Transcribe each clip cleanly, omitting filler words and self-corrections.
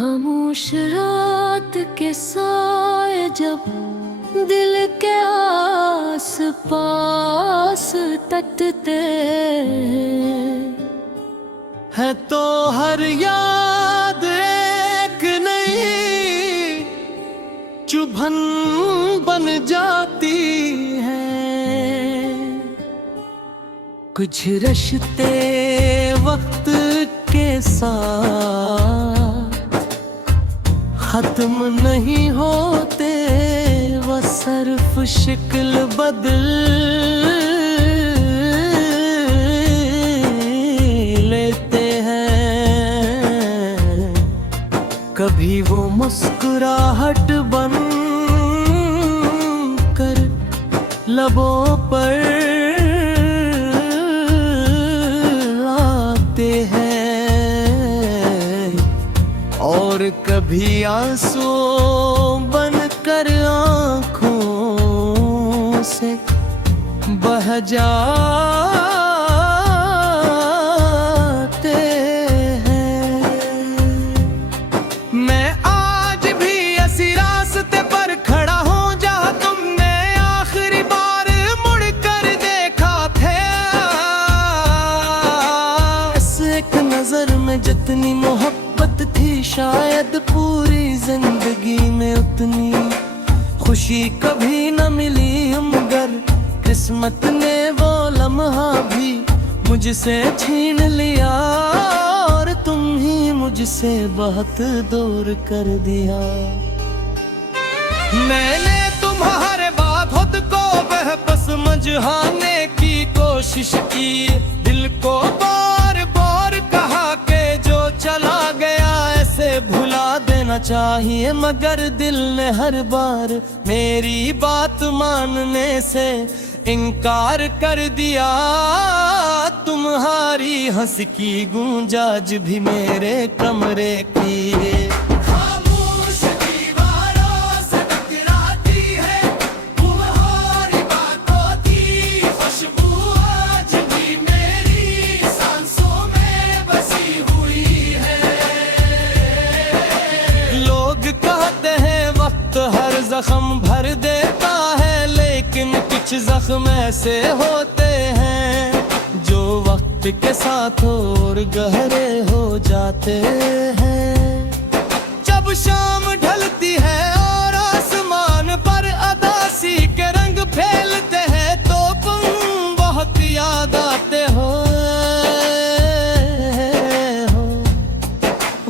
खामोश रात के साए जब दिल के आस पास तकते है तो हर याद एक नई चुभन बन जाती है। कुछ रिश्ते वक्त के साथ खत्म नहीं होते, वो सिर्फ शक्ल बदल लेते हैं। कभी वो मुस्कुराहट बन कर लबों पर आते हैं और कभी आंसू बनकर आँखों से बह जाते हैं। मैं आज भी ऐसी रास्ते पर खड़ा हूँ जहाँ तुमने आखिरी बार मुड़कर देखा था। इस एक नजर में जितनी मोहब्बत थी, शायद पूरी जिंदगी में उतनी खुशी कभी न मिली। मगर किस्मत ने वो लम्हा भी मुझसे छीन लिया और तुम ही मुझसे बहुत दूर कर दिया। मैंने तुम्हारे बाद खुद को बेबस समझाने की कोशिश की, दिल को बार बार कहा के जो चला गया ऐसे भुला देना चाहिए, मगर दिल ने हर बार मेरी बात मानने से इनकार कर दिया। तुम्हारी हंस की गूंज आज भी मेरे कमरे की खामोश दीवारों से टकराती है। तुम्हारी बातों की खुशबू आज भी मेरी सांसों में बसी हुई है। लोग कहते हैं वक्त हर जख्म भर देता है, लेकिन कुछ जख्म ऐसे होते हैं जो वक्त के साथ और गहरे हो जाते हैं। जब शाम ढलती है और आसमान पर अदासी के रंग फैलते हैं तो तुम बहुत याद आते हो।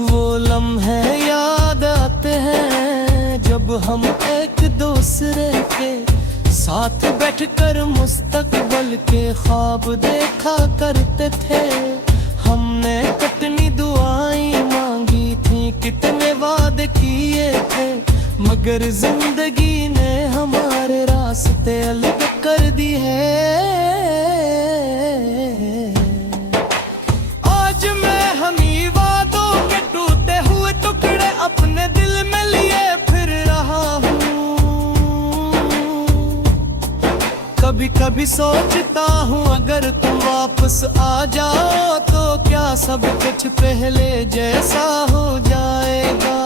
वो लम्हे याद आते हैं जब हम एक दूसरे के साथ बैठकर मुस्तकबल के ख्वाब देखा करते थे। हमने कितनी दुआएं मांगी थी, कितने वादे किए थे, मगर जिंदगी ने हमारे रास्ते अलग कर दिए। आज मैं हमी वादों के टूटे हुए टुकड़े अपने दिल में लिए फिर रहा हूँ। कभी कभी सोचता हूँ अगर तुम वापस आ जाओ तो क्या सब कुछ पहले जैसा हो जाएगा।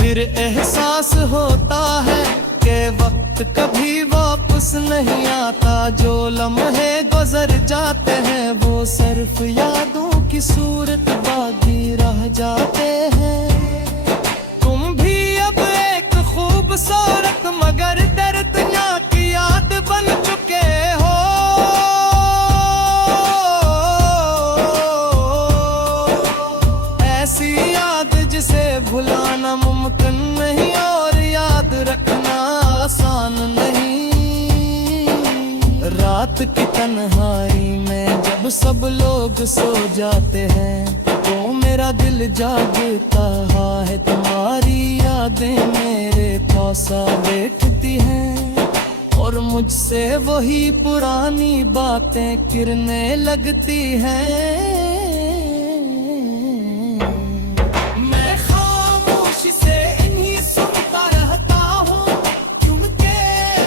फिर एहसास होता है कि वक्त कभी वापस नहीं आता, जो लम्हे गुजर जाते हैं वो सिर्फ यादों की सूरत बाकी रह जाते हैं। तुम भी अब एक खूबसूरत मगर दर्दनाक याद बन चुके हो। ऐसी याद जिसे भुलाना मुमकिन नहीं और याद रखना आसान नहीं। रात की तन्हाई में जब सब लोग सो जाते हैं तो मेरा दिल जागता है। तुम्हारी यादें मेरे कौसा बैठती हैं और मुझसे वही पुरानी बातें किरने लगती हैं। मैं खामोशी से इन्हीं सुनता रहता हूँ क्योंकि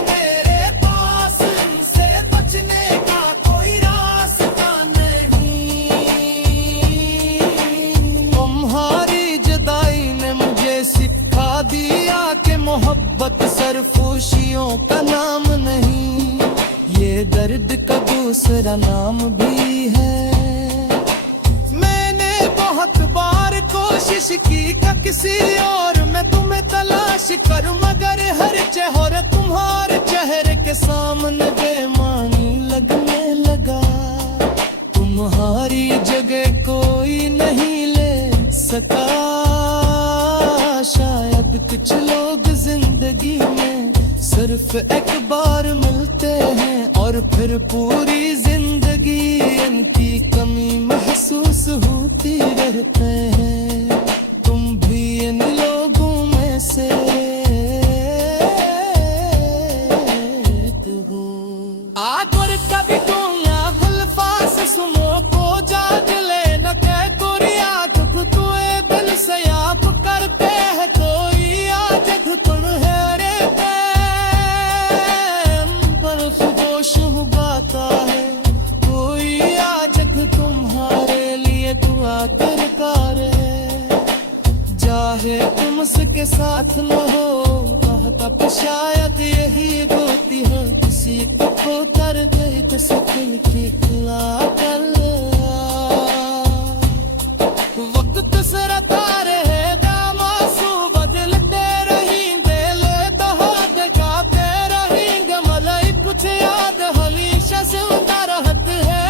मेरे पास इनसे बचने का कोई रास्ता नहीं। तुम्हारी ये दर्द का दूसरा नाम भी है। मैंने बहुत बार कोशिश की कि किसी और मैं तुम्हें तलाश करूं, मगर हर चेहरा तुम्हारे चेहरे के सामने बेमानी लगने लगा। तुम्हारी जगह कोई नहीं ले सका। शायद कुछ लोग जिंदगी में सिर्फ एक बार मिलते हैं और फिर पूरी जिंदगी इनकी कमी महसूस होती रहते हैं। तुम भी इन लोगों में से हो। आगर कभी तुम या गुलफास सुनो को जाग ले न कह कोरिया दुख तुए दिल से आप करते हैं कोई आज तुम है रे बर्फ गोश गाता है कोई आज तुम्हारे लिए दुआ करता रहे। चाहे तुम उसके साथ न हो वह तब शायद यही होती है किसी को कर दे जैसे दिल की खुला कर। वक्त सरता रहे दामासू बदलते रहेंगे लेता हाथ गाते रहेंगे मलाई कुछ याद हमेशा से उनका रहत है।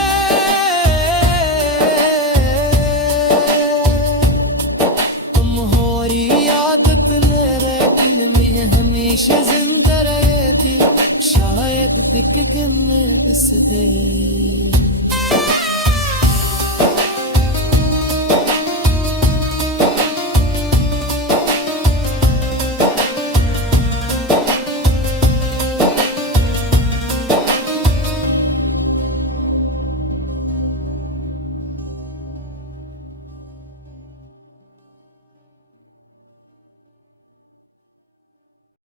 तुम्हारी आदत मेरे दिल में हमेशा जिंदा रहेगी शायद दिख के मैं दिस गई।